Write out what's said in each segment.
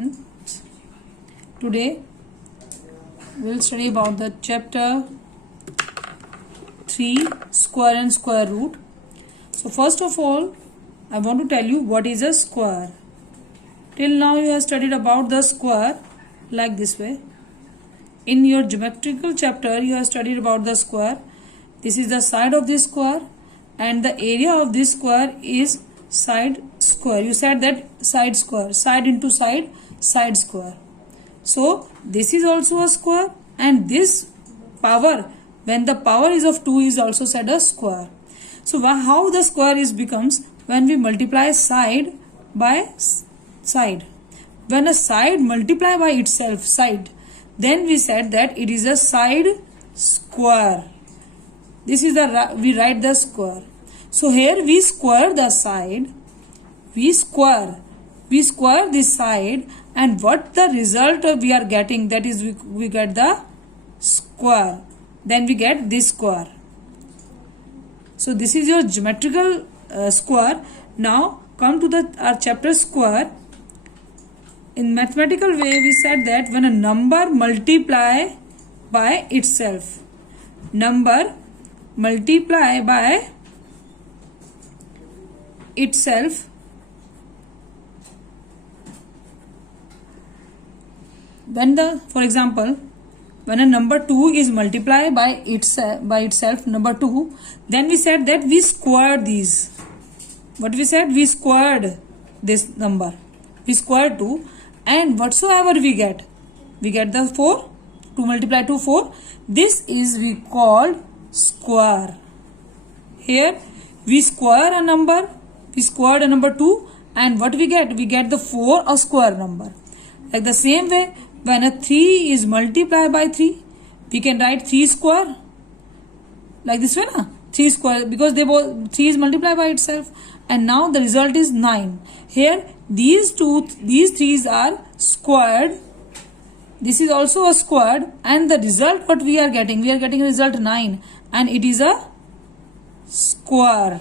students. Today we'll study about the chapter 3, square and square root. So first of all, I want to tell you what is a square. Till now you have studied about the square like this way. In your geometrical chapter you have studied about the square. This is the side of this square and the area of this square is side square. You said that side square, side into side, side square. So this is also a square, and this power, when the power is of 2, is also said a square. So how the square is becomes when we multiply side by side. When a side multiply by itself side, then we said that it is a side square. This is the, we write the square. So here we square the side, we square this side, and what the result we are getting, that is we get the square. Then we get this square. So this is your geometrical square. Now come to our chapter square. In mathematical way we said that when a number multiply by itself, number multiply by itself, when for example, when a number 2 is multiplied by itself number 2, then we said that we squared these. What we said? We squared this number. We squared 2, and whatsoever we get the 4. 2 multiplied to 4. This is we called square. Here we square a number. We squared a number 2, and what we get? We get the 4, a square number. Like the same way, when a 3 is multiplied by 3, we can write 3 square. Like this way, na? 3 square, because 3 is multiplied by itself, and now the result is 9. Here these 3's are squared. This is also a squared, and the result what we are getting result 9, and it is a square.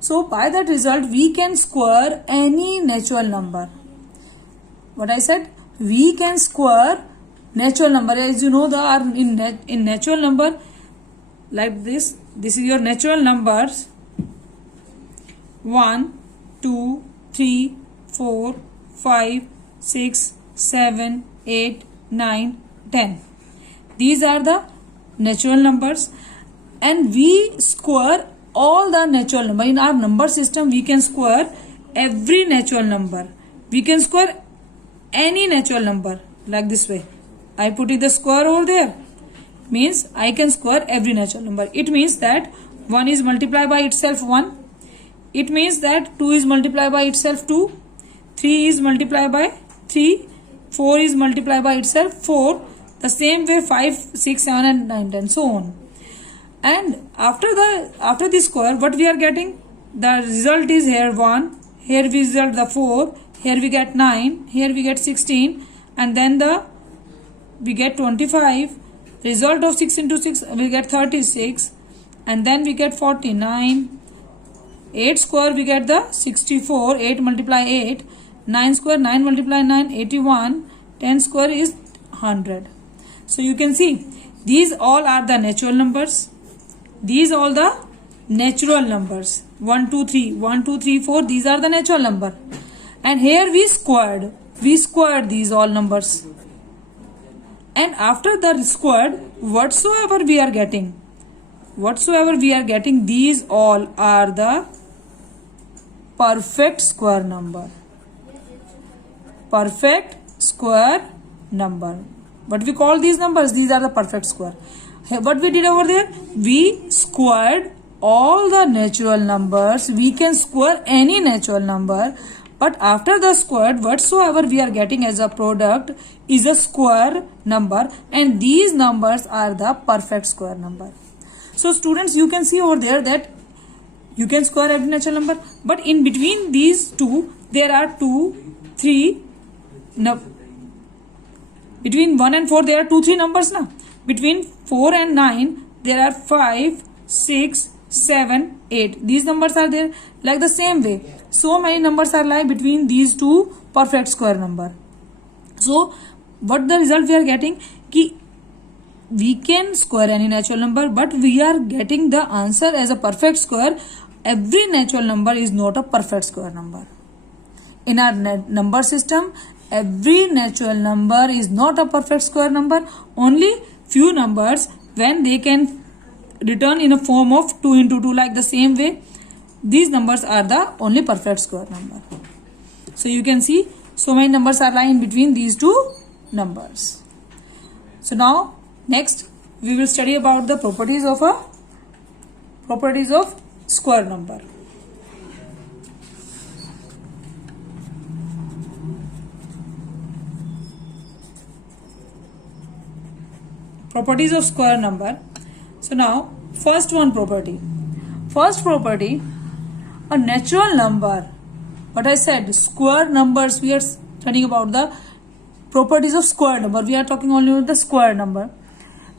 So by that result we can square any natural number. What I said? We can square natural number. As you know, in natural number like this is your natural numbers 1, 2, 3, 4, 5, 6, 7, 8, 9, 10. These are the natural numbers, and we square all the natural number. In our number system we can square every natural number. We can square any natural number like this way. I put it the square over there, means I can square every natural number. It means that 1 is multiplied by itself 1. It means that 2 is multiplied by itself 2. 3 is multiplied by 3. 4 is multiplied by itself 4. The same way 5, 6, 7 and 9, 10, so on. And after this square, what we are getting? The result is here 1. Here we result the 4. Here we get 9. Here we get 16. And then we get 25. Result of 6 into 6 we get 36. And then we get 49. 8 square we get the 64. 8 multiply 8. 9 square 9 multiply 9 81. 10 square is 100. So you can see these all are the natural numbers. These all the natural numbers. 1, 2, 3. 1, 2, 3, 4. These are the natural number. And here we squared these all numbers. And after the squared, whatsoever we are getting, these all are the perfect square number. Perfect square number. What we call these numbers? These are the perfect square. What we did over there? We squared all the natural numbers. We can square any natural number, but after the squared, whatsoever we are getting as a product is a square number, and these numbers are the perfect square number. So students, you can see over there that you can square every natural number, but in between these two there are 2, 3. No, between 1 and 4 there are 2, 3 numbers now. Between 4 and 9 there are 5, 6, 7, 8. These numbers are there. Like the same way, so many numbers are lying between these two perfect square number. So what the result we are getting? Ki we can square any natural number, but we are getting the answer as a perfect square. Every natural number is not a perfect square number. In our number system, every natural number is not a perfect square number. Only few numbers, when they can return in a form of 2 into 2, like the same way, these numbers are the only perfect square number. So you can see so many numbers are lying between these two numbers. So now next we will study about the properties of square number. Properties of square number. So now first property, a natural number. What I said, square numbers, we are studying about the properties of square number. We are talking only about the square number.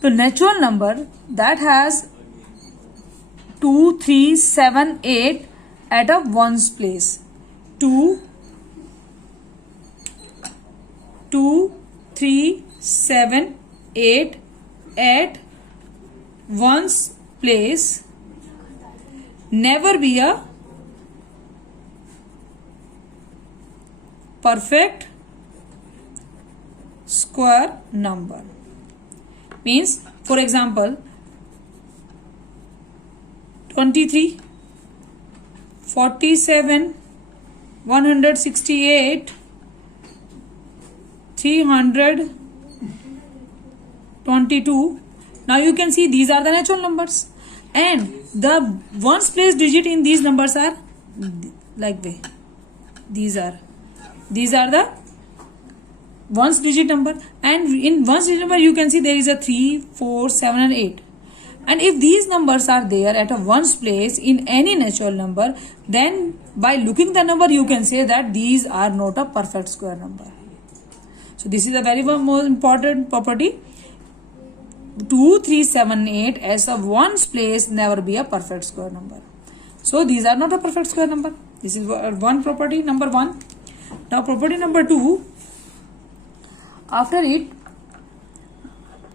The natural number that has 2, 3, 7, 8 at a ones place. 2, 3, 7, 8 at ones place never be a perfect square number. Means, for example, 23, 47, 168, 322. Now you can see these are the natural numbers, and the ones place digit in these numbers are like way. These are the ones digit number, and in ones digit number you can see there is a 3, 4, 7 and 8. And if these numbers are there at a ones place in any natural number, then by looking the number you can say that these are not a perfect square number. So this is a very more important property. 2, 3, 7, 8 as a ones place never be a perfect square number. So these are not a perfect square number. This is one property, number 1. Now property number 2. After it,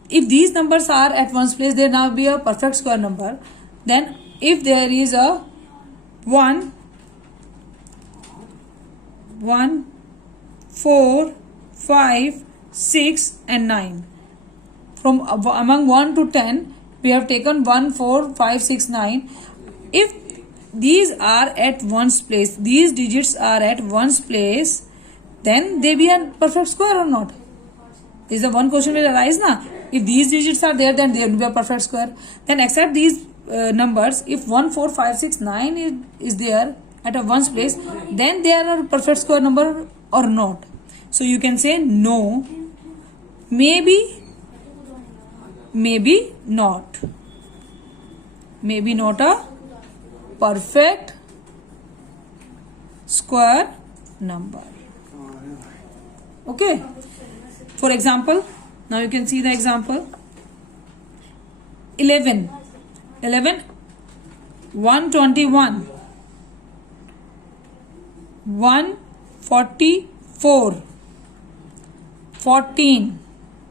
if these numbers are at ones place, they now be a perfect square number. Then if there is a 1, 4, 5, 6 and 9. From among 1 to 10, we have taken 1, 4, 5, 6, 9. If these are at ones place, these digits are at ones place, then they be a perfect square or not? This is the one question will arise na. If these digits are there, then they will be a perfect square. Then accept these numbers. If 1, 4, 5, 6, 9 is there at a ones place, then they are a perfect square number or not? So you can say no, maybe not. Maybe not a perfect square number. Okay. For example, now you can see the example. 11, 121, 144, 14.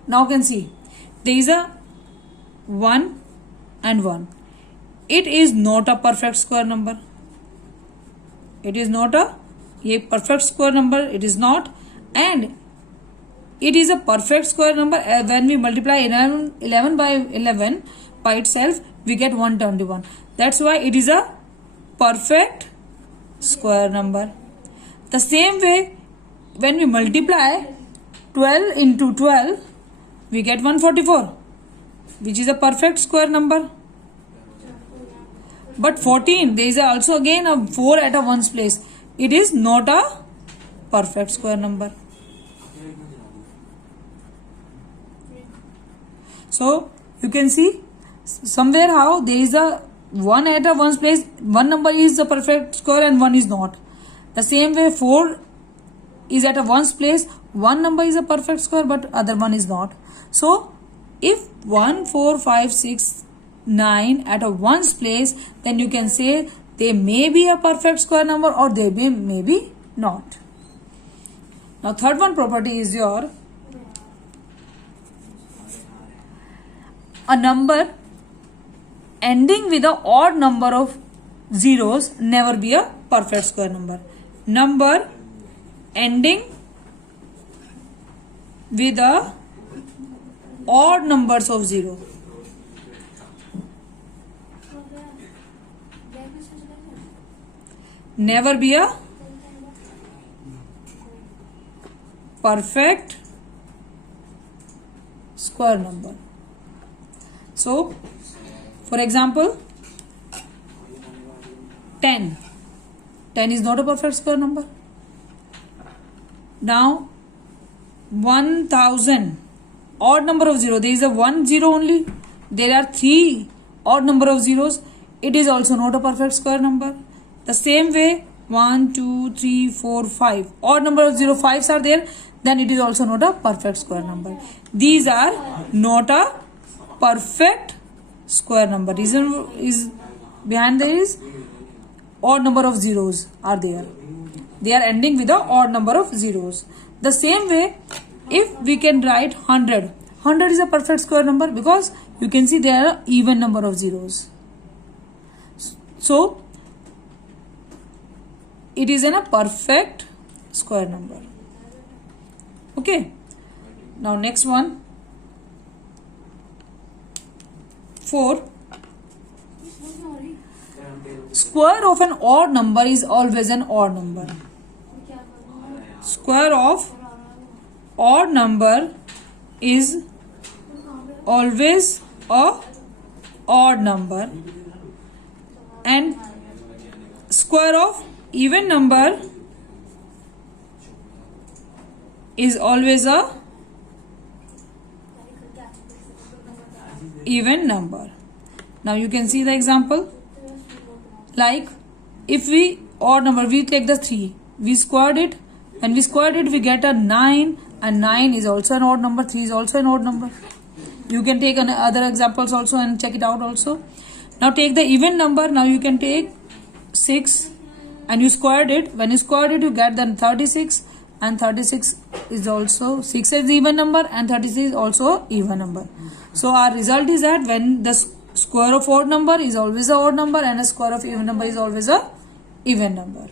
Now you can see there is a 1 and 1. It is not a perfect square number. It is not a perfect square number. It is not. And it is a perfect square number. When we multiply 11 by 11 by itself, we get 121. That's why it is a perfect square number. The same way, when we multiply 12 into 12, we get 144, which is a perfect square number. But 14, there is also again a 4 at a ones place. It is not a perfect square number. So you can see somewhere how there is a 1 at a ones place. One number is a perfect square and one is not. The same way 4 is at a ones place. One number is a perfect square but other one is not. So if 1, 4, 5, 6, 9 at a ones place, then you can say they may be a perfect square number or they may be not. Now third one property is your a number ending with a odd number of zeros never be a perfect square number. Number ending with a odd numbers of zero never be a perfect square number. So, for example, 10. 10 is not a perfect square number. Now, 1000, odd number of zero. There is a 1 0 only. There are 3 odd number of zeros. It is also not a perfect square number. The same way, 1, 2, 3, 4, 5. Odd number of 0, 5s are there. Then it is also not a perfect square number. These are not a perfect square number. Reason is behind there is odd number of zeros are there. They are ending with a odd number of zeros. The same way, if we can write 100. 100 is a perfect square number because you can see there are even number of zeros. So, it is in a perfect square number. Okay. Now next one. 4. Square of an odd number is always an odd number. Square of odd number is always a odd number, and square of even number is always a even number. Now you can see the example. Like if we odd number, we take the 3, we squared it. When we squared it, we get a 9, and 9 is also an odd number. 3 is also an odd number. You can take other examples also and check it out also. Now take the even number. Now you can take 6 and you squared it. When you squared it, you get then 36, and 36 is also 6 is even number and 36 is also even number. So our result is that when the square of odd number is always a odd number and a square of even number is always a even number.